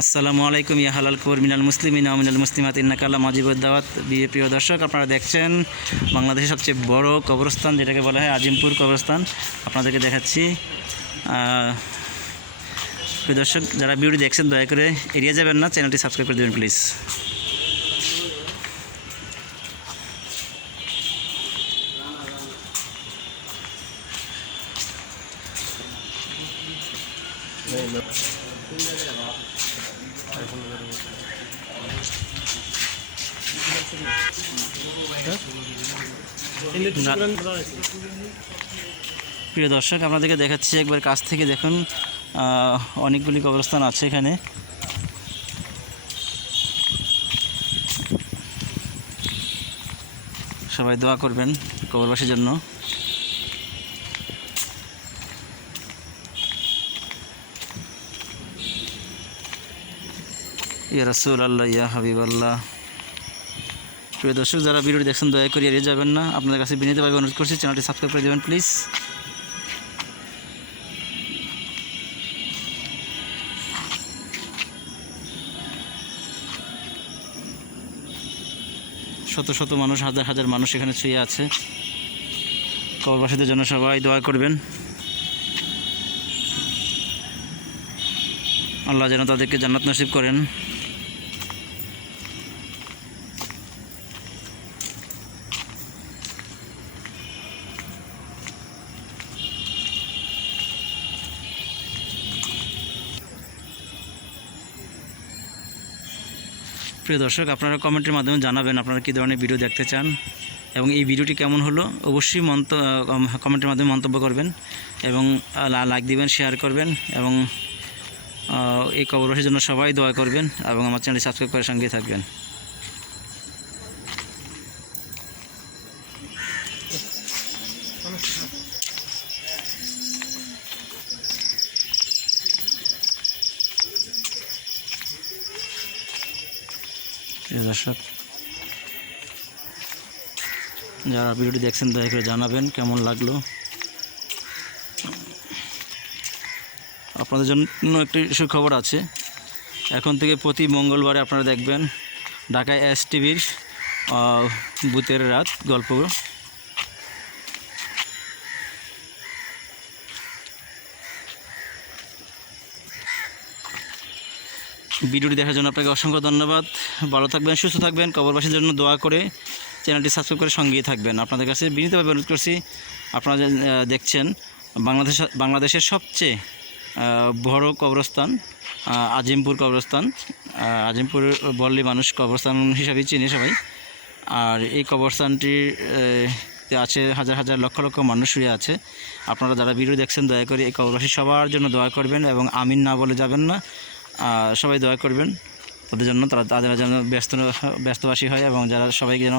আসসালামু আলাইকুম, ইয়া হালাল কবর মিনাল মুসলিমিন মিনাল মুসলিমাত ইন্নাকাল্লা মাজিবুদ দাওয়াত। বিয়ে প্রিয় দর্শক, আপনারা দেখছেন বাংলাদেশের সবচেয়ে বড় কবরস্থান, যেটাকে বলা হয় আজিমপুর কবরস্থান। আপনাদেরকে দেখাচ্ছি। প্রিয় দর্শক, যারা ভিডিওটি দেখছেন, দয়া করে এড়িয়ে যাবেন না, চ্যানেলটি সাবস্ক্রাইব করে দেবেন, প্লিজ। প্রিয় দর্শক, আপনাদেরকে দেখাচ্ছি একবার কাছ থেকে দেখুন অনেকগুলি কবরস্থান আছে এখানে। সবাই দোয়া করবেন কবরবাসীর জন্য। ইয়া রাসুল আল্লাহ ইয়া হাবিব আল্লাহ প্রিয় দর্শক, যারা ভিডিওটি দেখছেন, দয়া করে এড়িয়ে যাবেন না। আপনাদের কাছে বিনীতভাবে অনুরোধ করছি, চ্যানেলটি সাবস্ক্রাইব করে দেবেন, প্লিজ। শত শত মানুষ, হাজার হাজার মানুষ এখানে শুয়ে আছে। কবরবাসীদের জন্য সবাই দোয়া করবেন। আল্লাহ যেন তাদেরকে জান্নাত নসিব করেন। প্রিয় দর্শক, আপনারা কমেন্টের মাধ্যমে জানাবেন আপনারা কী ধরনের ভিডিও দেখতে চান এবং এই ভিডিওটি কেমন হলো। অবশ্যই মন্ত কমেন্টের মাধ্যমে মন্তব্য করবেন এবং লাইক দিবেন শেয়ার করবেন এবং এই কবর জন্য সবাই দোয়া করবেন এবং আমার চ্যানেলটি সাবস্ক্রাইব করে সঙ্গে থাকবেন। প্রিয় দর্শক, যারা ভিডিওটি দেখছেন, দয়া করে জানাবেন কেমন লাগল। আপনাদের জন্য একটি সুখবর আছে। এখন থেকে প্রতি মঙ্গলবারে আপনারা দেখবেন ঢাকায় এস টিভির বুথের রাত গল্প। ভিডিওটি দেখার জন্য আপনাকে অসংখ্য ধন্যবাদ। ভালো থাকবেন, সুস্থ থাকবেন, কবরবাসীর জন্য দোয়া করে চ্যানেলটি সাবস্ক্রাইব করে সঙ্গেই থাকবেন। আপনাদের কাছে বিনীতভাবে অনুরোধ করছি, আপনারা দেখছেন, বাংলাদেশ, বাংলাদেশের সবচেয়ে বড় কবরস্থান আজিমপুর কবরস্থান আজিমপুর বললে মানুষ কবরস্থান হিসাবেই চিনি সবাই। আর এই কবরস্থানটির আছে হাজার হাজার লক্ষ লক্ষ মানুষ শুয়ে আছে। আপনারা যারা ভিডিও দেখছেন, দয়া করে এই কবরবাসী সবার জন্য দোয়া করবেন এবং আমিন না বলে যাবেন না। সবাই দোয়া করবেন। তাদের জন্য তারা, তাদের যেন ব্যস্ত, ব্যস্তবাসী হয় এবং যারা সবাইকে যেন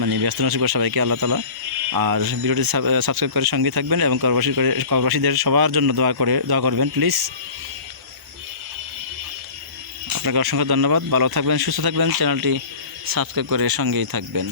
মানে ব্যস্ত নসিব করে সবাইকে আল্লাহ তালা, আর ভিডিওটি সাবস্ক্রাইব করে সঙ্গে থাকবেন এবং করবাসী করে করবাসীদের সবার জন্য দোয়া করে, দোয়া করবেন প্লিজ আপনাকে অসংখ্য ধন্যবাদ। ভালো থাকবেন, সুস্থ থাকবেন। চ্যানেলটি সাবস্ক্রাইব করে সঙ্গেই থাকবেন।